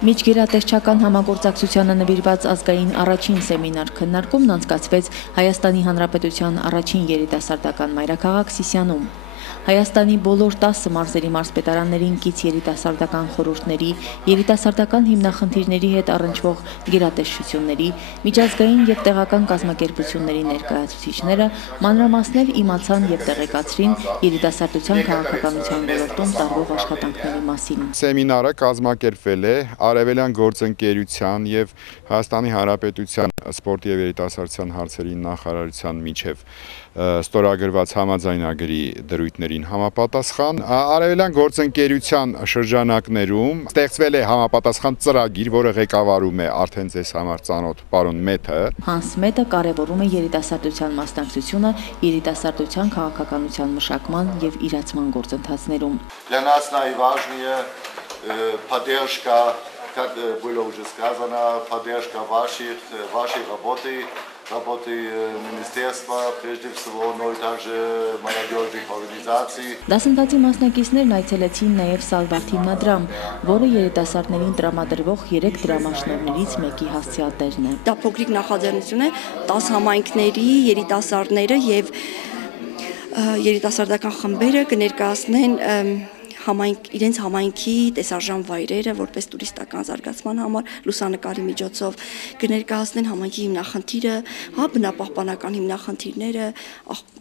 Միջգերատեսչական համագործակցությանը նվիրված ազգային առաջին սեմինար քննարկումն անցկացվեց Հայաստանի Հանրապետության առաջին երիտասարդական մայրաքաղաք Սիսիանում։ Հայաստանի բոլոր 10 մարզերի մարզպետարաններին կից երիտասարդական խորհուրդների, երիտասարդական հիմնախնդիրների հետ առնչվող գերատեսչությունների, միջազգային եւ տեղական կազմակերպությունների ներկայացուցիչները մանրամասներ իմացան եւ տեղեկացրին երիտասարդության քաղաքականության ոլորտում տարվող աշխատանքների մասին։ Սեմինարը կազմակերպվել է Արևելյան գործընկերության եւ Հայաստանի Հանրապետության սպորտ եւ երիտասարդության հարցերի նախարարության միջև ստորագրված համաձայնագրի դրույթներին համապատասխան Արևելյան գործընկերության շրջանակներում ստեղծվել է համապատասխան ծրագիր, որը ղեկավարում է արդեն ձեզ համար ծանոթ պարոն Մեթը։ Հանս Մեթը կարևորում է երիտասարդության մասնակցությունը երիտասարդության քաղաքականության մշակման եւ իրացման գործընթացներում։ Для нас наиважнее поддержка, как было уже сказано, поддержка вашей работы министерства, прежде всего, но и также молодежных организаций. Դասընթացի մասնակիցներն այցելեցին նաև Սալվարդ հիմնադրամ, որը երիտասարդներին տրամադրվող 3 դրամաշնորհներից մեկի հասցեատերն է։ Դա փոքրիկ նախաձեռնություն է 10 համայնքների երիտասարդները եւ երիտասարդական խմբերը կներկայացնեն իրենց համայնքի տեսարժան վայրերը որպես տուրիստական զարգացման համար լուսանկարի միջոցով կներկայացնեն համայնքի հիմնախնդիրը, բնապահպանական հիմնախնդիրները,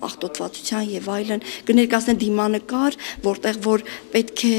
աղտոտվածության եւ այլն, կներկայացնեն դիմանկար, որտեղ որ պետք է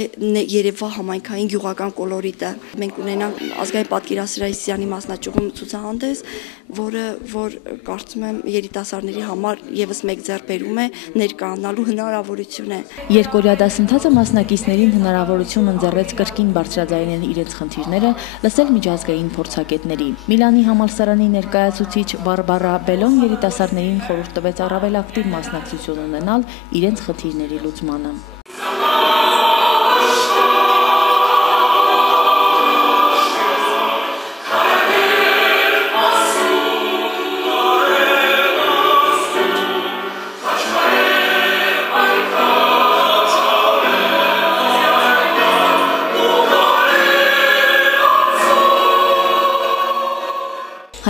երևա համայնքային գյուղական կոլորիտը։ Մենք ունենանք ազգային պատկերասրահի մասնաճյուղում ցուցահանդես, որ կարծում եմ երիտասարդների համար եւս մեկ ձեռքբերում է ներկայանալու հնարավորություն է։ Երկօրյա դասընթացը մասնակիցներին հնարավորություն ընձեռեց կրկին բարձրաձայնել իրենց խնդիրները, լսել միջազգային փորձագետների։ Միլանի համալսարանի ներկայացուցիչ Բարբարա Բելոն երիտասարդներին խորհուրդ տվեց առավել ակտիվ մասնակցություն ունենալ իրենց խնդիրների լուծմանը։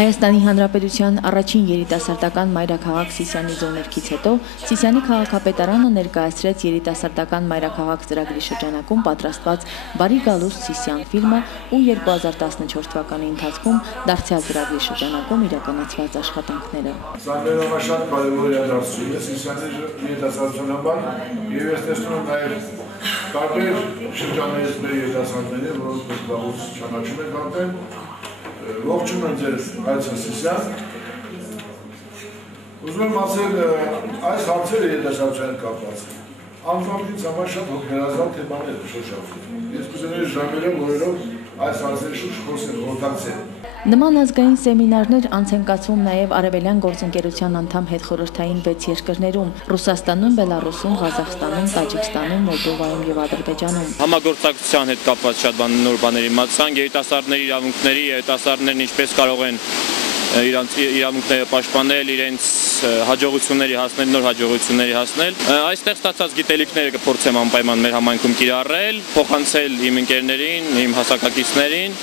Հայաստանի Հանրապետության առաջին երիտասարդական մայրաքաղաք Սիսիանի ձեռքից հետո Սիսիանի քաղաքապետարանը ներկայացրեց երիտասարդական մայրաքաղաք ծրագրի շրջանակում պատրաստված «Բարի գալուստ Սիսիան» ֆիլմը ու 2014 թվականի ընթացքում դարձյալ ծրագրի շրջանակում իրականացված աշխատանքները։ Սա շատ կարևոր իրադարձություն է Սիսիանի երիտասարդության համար եւ ես տեսնում եմ նաեւ տարբեր շրջաններից մեր երիտասարդները, որոնք մենք վաղուց ճանաչում ենք արդեն ողջունում եմ ձեզ այցը Սիսիան։ Ուզում եմ ասել, այս հարցերը երիտասարդության հետ կապված անձամբ համար շատ հոգեհարազատ թեմաներ են շրջապատում։ Ես կուզենայի ժամերով օրերով այս հարցերի շուրջ խոսել, որդացել։ Նման ազգային սեմինարներ անց են կացվում նաև Արևելյան գործընկերության անդամ հետխորհրդային 6 երկրներում՝ Ռուսաստանում, Բելառուսում, Ղազախստանում, Տաջիկստանում, Մոլդովայում եւ Ադրբեջանում։ Համագործակցության հետ կապված շատ նոր բաներ իմացանք, երիտասարդների իրավունքների, երիտասարդներն ինչպես կարող են իրենց իրավունքները պաշտպանել, իրենց հաջողությունների հասնել, նոր հաջողությունների հասնել։ Այստեղ ստացած գիտելիքները կփորձեմ անպայման մեր համայնքում կիրառել, փոխանցել իմ ընկերներին, իմ հասակակիցներին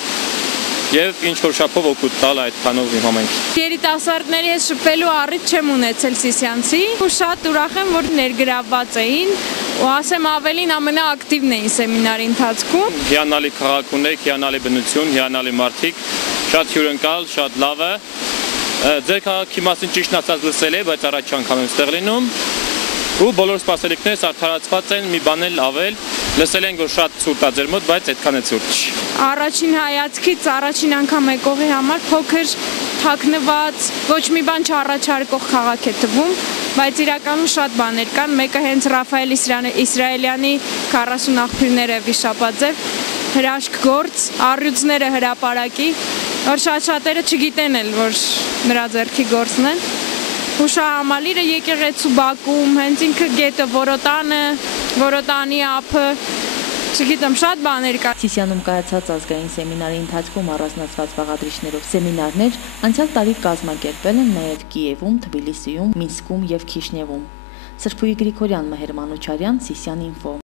եւ ինչ որ շապով օգուտ տալ այդ բանով իմ համայնքին։ Երիտասարդների հետ շփվելու առիթ չեմ ունեցել Սիսիանցի ու շատ ուրախ եմ, որ ներգրավված էին ու ասեմ ավելին ամենաակտիվն էին սեմինարի ընթացքում։ Հիանալի քաղաք ունեք, հիանալի բնություն, հիանալի մարդիկ, շատ հյուրընկալ, շատ լավ է։ Ձեր քաղաքի մասին ճիշտ ասած լսել եմ, բայց առաջ անգամ եմ ստեղ լինում։ Ու բոլոր սպասելիքներս արդարացված են, մի բան էլ ավել, լսել ենք, որ շատ ցուրտ է ձեր մոտ, բայց այդքան է ցուրտ չի։ Առաջին հայացքից առաջին անգամ եկողի համար փոքր, թաքնված, ոչ մի բան չառաջարկող քաղաք է թվում, բայց իրականում շատ բաներ կան, մեկը հենց Ռաֆայել Իսրայելյանի 40 աղբյուրները վիշապաձև, հրաշք գործ, առյուծները հրապարակի, որ շատ-շատերը չգիտեն էլ, որ նրա ձեռքի գործն են։ Հուշահամալիրը եկեղեցու բակում, հենց ինքը գետը Որոտանի ափը, չգիտեմ, շատ բաներ կա։ Սիսիանում կայացած ազգային սեմինարի ընթացքում առանձնացված բաղադրիչներով սեմինարներ անցյալ տարի կազմակերպվել են նաև Կիևում, Թբիլիսիում, Մինսկում եւ Քիշնևում։ Սրփուի Գրիգորյան, Մհեր Մանուչարյան, Սիսիան Ինֆո։